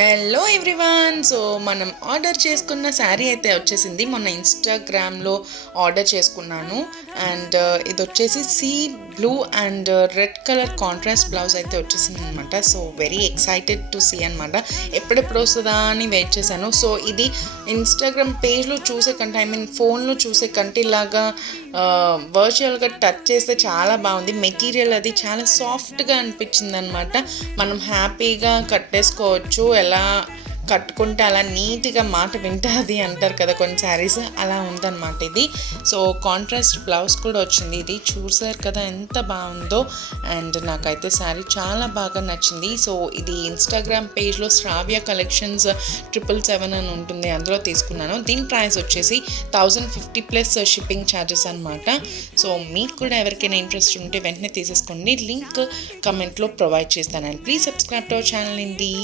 Hello everyone. So మనం order చేసుకున్న శారీ అయితే వచ్చేసింది. మొన్న ఇన్స్టాగ్రామ్లో ఆర్డర్ చేసుకున్నాను. అండ్ ఇది వచ్చేసి sea blue and red colour contrast blouse అయితే వచ్చేసింది అనమాట. So very excited to see అనమాట. ఎప్పుడెప్పుడు వస్తుందా అని వెయిట్ చేశాను. సో ఇది ఇన్స్టాగ్రామ్ పేజ్లో చూసే కంటే ఫోన్లో చూసే కంటే ఇలాగా వర్చువల్గా టచ్ చేస్తే చాలా బాగుంది. మెటీరియల్ అది చాలా సాఫ్ట్గా అనిపించింది అనమాట. మనం హ్యాపీగా కట్టేసుకోవచ్చు. ఎలా కట్టుకుంటే అలా నీట్గా మాట వింటుంది అంటారు కదా కొన్ని శారీస్, అలా ఉందన్నమాట ఇది. సో కాంట్రాస్ట్ బ్లౌజ్ కూడా వచ్చింది. ఇది చూసారు కదా ఎంత బాగుందో. అండ్ నాకైతే శారీ చాలా బాగా నచ్చింది. సో ఇది ఇన్స్టాగ్రామ్ పేజ్లో శ్రావ్య కలెక్షన్స్ 777 అని ఉంటుంది, అందులో తీసుకున్నాను. దీని ప్రైస్ వచ్చేసి 1050+ షిప్పింగ్ ఛార్జెస్ అనమాట. సో మీకు కూడా ఎవరికైనా ఇంట్రెస్ట్ ఉంటే వెంటనే తీసేసుకోండి. లింక్ కమెంట్లో ప్రొవైడ్ చేస్తాను. And please subscribe to our channel అండి.